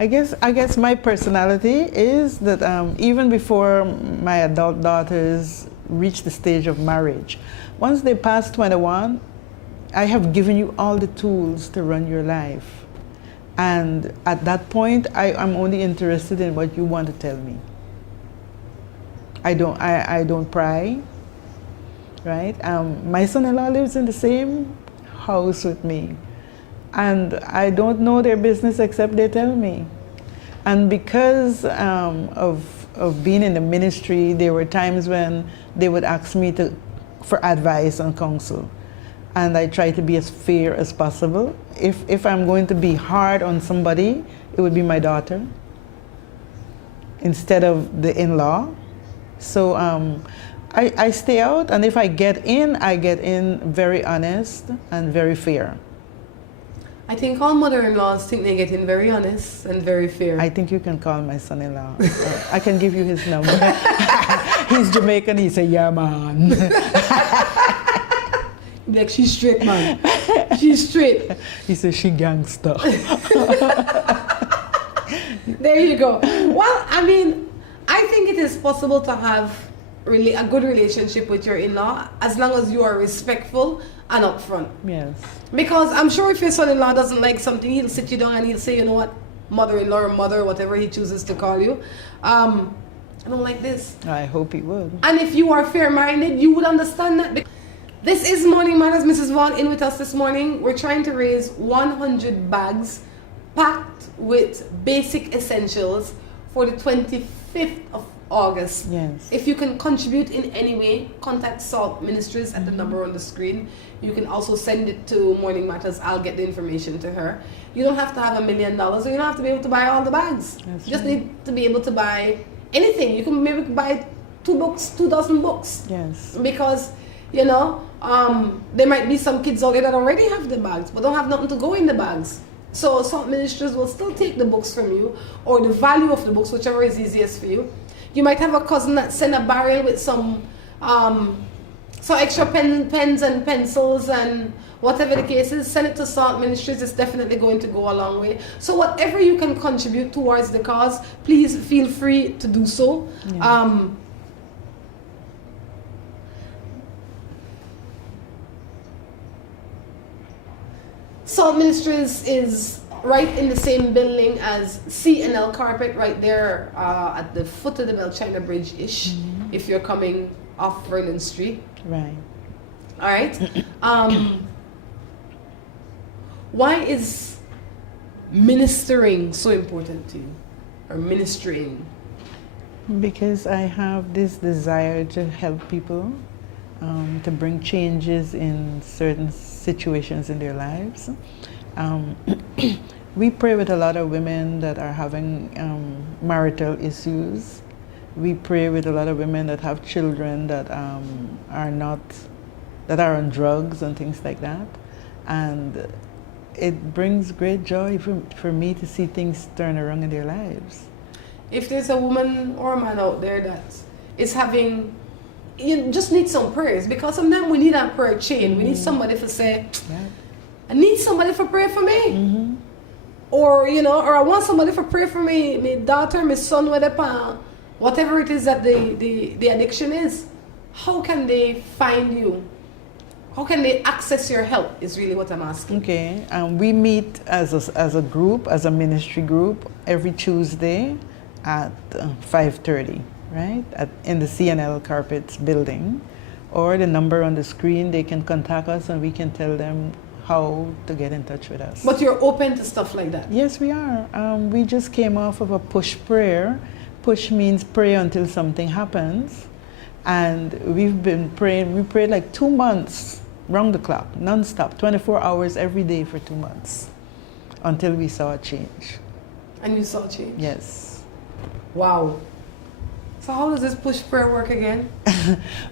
I guess my personality is that even before my adult daughters reach the stage of marriage, once they pass 21, I have given you all the tools to run your life. And at that point, I'm only interested in what you want to tell me. I don't pry, right? My son-in-law lives in the same house with me, and I don't know their business except they tell me. And because of being in the ministry, there were times when they would ask me for advice and counsel. And I try to be as fair as possible. If I'm going to be hard on somebody, it would be my daughter. instead of the in-law. So I stay out, and if I get in very honest and very fair. I think all mother-in-laws think they get in very honest and very fair. I think you can call my son-in-law. I can give you his number. He's Jamaican. He say, yeah, man. Like, she's straight, man. She's straight. He says, she gangster. There you go. Well, I mean, I think it is possible to have really a good relationship with your in-law as long as you are respectful and upfront. Yes. Because I'm sure if your son-in-law doesn't like something, he'll sit you down and he'll say, you know what, mother-in-law or mother, whatever he chooses to call you, I don't like this. I hope he would. And if you are fair-minded, you would understand that. This is Morning Matters. Mrs. Vaughn in with us this morning. We're trying to raise 100 bags packed with basic essentials for the 25th of August. Yes. If you can contribute in any way, contact Salt Ministries at the number on the screen. You can also send it to Morning Matters. I'll get the information to her. You don't have to have $1 million, or you don't have to be able to buy all the bags. That's You just right. need to be able to buy anything. You can maybe buy 2 books, 2,000 books. Yes. Because, you know, there might be some kids out there that already have the bags, but don't have nothing to go in the bags. So Salt Ministries will still take the books from you, or the value of the books, whichever is easiest for you. You might have a cousin that send a barrel with some extra pens and pencils and whatever the case is. Send it to Salt Ministries. It's definitely going to go a long way. So whatever you can contribute towards the cause, please feel free to do so. Yeah. Salt Ministries is right in the same building as C&L Carpet, right there at the foot of the Bell China Bridge-ish, if you're coming off Vernon Street. Right. All right. Why is ministering so important to you, or ministering? Because I have this desire to help people, to bring changes in certain situations in their lives. We pray with a lot of women that are having marital issues. We pray with a lot of women that have children that are on drugs and things like that. And it brings great joy for me to see things turn around in their lives. If there's a woman or a man out there that is having, you just need some prayers, because sometimes we need a prayer chain. We need somebody to say, Yeah. I need somebody to pray for me. Or, you know, or I want somebody to pray for me, my daughter, my son, whatever it is that the addiction is. How can they find you? How can they access your help is really what I'm asking. Okay, we meet as a group, as a ministry group, every Tuesday at 5:30, right? In the C&L Carpets building. Or the number on the screen, they can contact us and we can tell them how to get in touch with us. But you're open to stuff like that? Yes, we are. We just came off of a push prayer. Push means pray until something happens. And we've been praying, we prayed like 2 months, round the clock, non-stop, 24 hours every day for 2 months, until we saw a change. And you saw change? Yes. Wow. So how does this push prayer work again?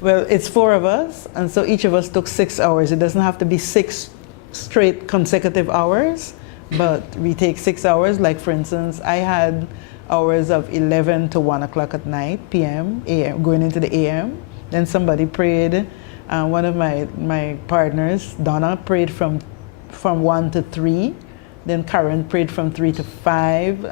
Well, it's 4 of us, and so each of us took 6 hours. It doesn't have to be 6 straight consecutive hours, but we take 6 hours. Like, for instance, I had hours of 11 to 1 o'clock at night, p.m., a.m., going into the a.m. Then somebody prayed. One of my partners, Donna, prayed from 1 to 3. Then Karen prayed from 3 to 5.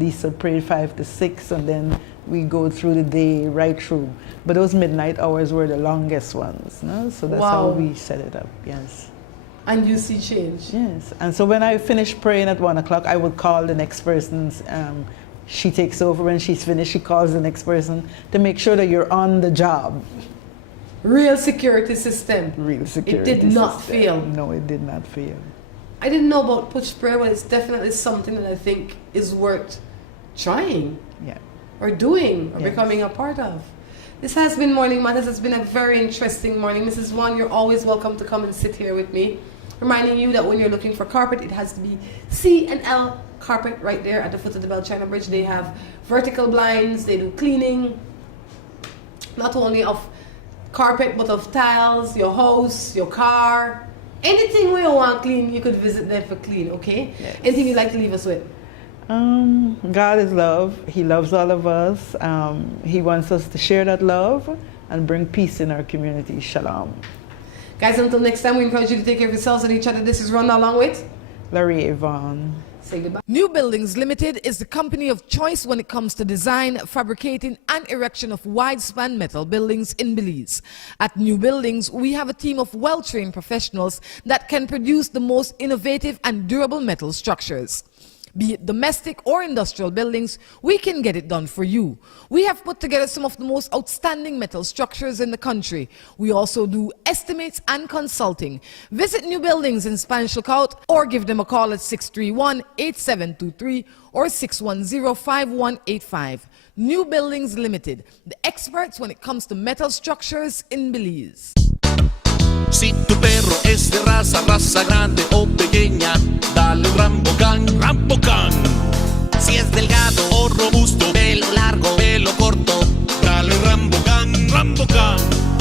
Lisa prayed 5 to 6, and then we go through the day right through. But those midnight hours were the longest ones, no? So that's how we set it up, yes. And you see change? Yes, and so when I finish praying at 1 o'clock, I would call the next person's, she takes over. When she's finished, she calls the next person to make sure that you're on the job. Real security system. Real security It did not system. fail. No, it did not fail. I didn't know about push prayer, but it's definitely something that I think is worth trying. Yeah. Or doing, or Yes. becoming a part of. This has been Morning Matters. It's been a very interesting morning. Mrs. Vaughn, you're always welcome to come and sit here with me. reminding you that when you're looking for carpet, it has to be C&L carpet right there at the foot of the Bell China Bridge. They have vertical blinds, they do cleaning, not only of carpet but of tiles, your house, your car, anything we want clean, you could visit there for clean, okay? Yes. Anything you'd like to leave us with? God is love. He loves all of us. He wants us to share that love and bring peace in our community. Shalom. Guys, until next time, we encourage you to take care of yourselves and each other. This is Rhonda along with Larry Vaughn. Say goodbye. New Buildings Limited is the company of choice when it comes to design, fabricating and erection of wide-span metal buildings in Belize. At New Buildings, we have a team of well-trained professionals that can produce the most innovative and durable metal structures. Be it domestic or industrial buildings, we can get it done for you. We have put together some of the most outstanding metal structures in the country. We also do estimates and consulting. Visit New Buildings in Spanish Lookout or give them a call at 631-8723 or 610-5185. New Buildings Limited, the experts when it comes to metal structures in Belize. Si tu perro es de raza, raza grande o pequeña, dale Rambocan, Rambocan. Si es delgado o robusto, pelo largo, pelo corto, dale Rambocan, Rambocan.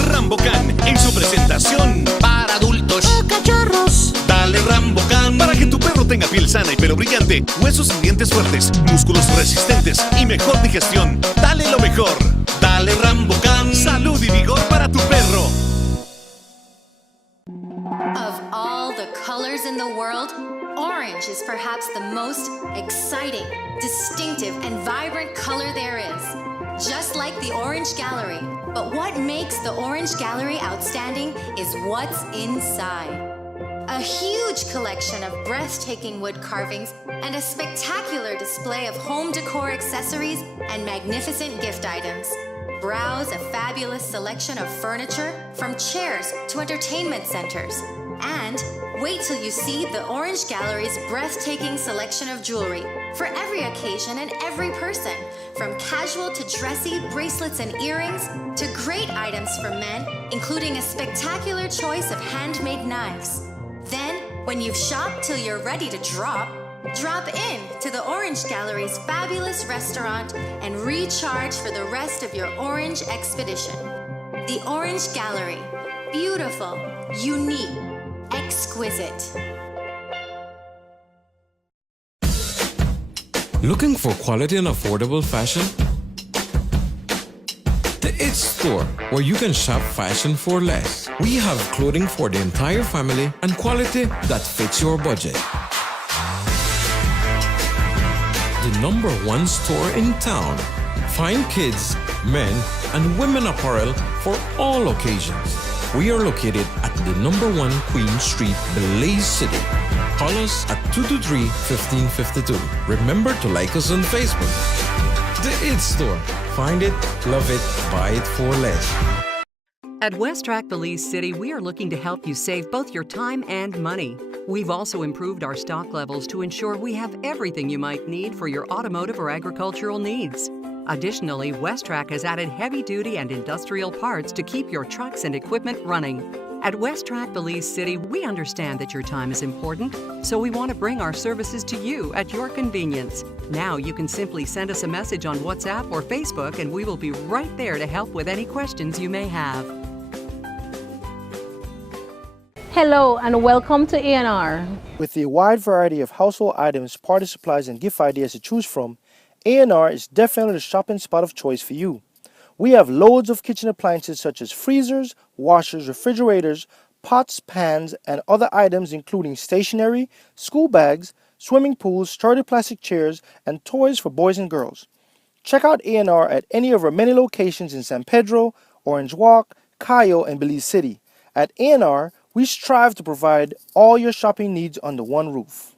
Rambocan en su presentación para adultos o cachorros. Dale Rambocan para que tu perro tenga piel sana y pelo brillante, huesos y dientes fuertes, músculos resistentes y mejor digestión. Dale lo mejor. Dale Rambocan. Salud y vigor para tu perro. Of all the colors in the world, orange is perhaps the most exciting, distinctive, and vibrant color there is. Just like the Orange Gallery. But what makes the Orange Gallery outstanding is what's inside. A huge collection of breathtaking wood carvings and a spectacular display of home decor accessories and magnificent gift items. Browse a fabulous selection of furniture, from chairs to entertainment centers. And wait till you see the Orange Gallery's breathtaking selection of jewelry for every occasion and every person, from casual to dressy bracelets and earrings to great items for men, including a spectacular choice of handmade knives. Then, when you've shopped till you're ready to drop in to the Orange Gallery's fabulous restaurant and recharge for the rest of your orange expedition. The Orange Gallery. Beautiful, unique, exquisite. Looking for quality and affordable fashion? The It Store, where you can shop fashion for less. We have clothing for the entire family and quality that fits your budget. The #1 store in town. Fine kids, men, and women apparel for all occasions. We are located at the #1 Queen Street, Belize City. Call us at 223-1552. Remember to like us on Facebook. The It Store. Find it, love it, buy it for less. At Westrack Belize City, we are looking to help you save both your time and money. We've also improved our stock levels to ensure we have everything you might need for your automotive or agricultural needs. Additionally, Westrack has added heavy-duty and industrial parts to keep your trucks and equipment running. At Westrack Belize City, we understand that your time is important, so we want to bring our services to you at your convenience. Now you can simply send us a message on WhatsApp or Facebook, and we will be right there to help with any questions you may have. Hello and welcome to A&R. With a wide variety of household items, party supplies, and gift ideas to choose from, A&R is definitely the shopping spot of choice for you. We have loads of kitchen appliances such as freezers, washers, refrigerators, pots, pans, and other items including stationery, school bags, swimming pools, sturdy plastic chairs, and toys for boys and girls. Check out A&R at any of our many locations in San Pedro, Orange Walk, Cayo, and Belize City. At A&R, we strive to provide all your shopping needs under one roof.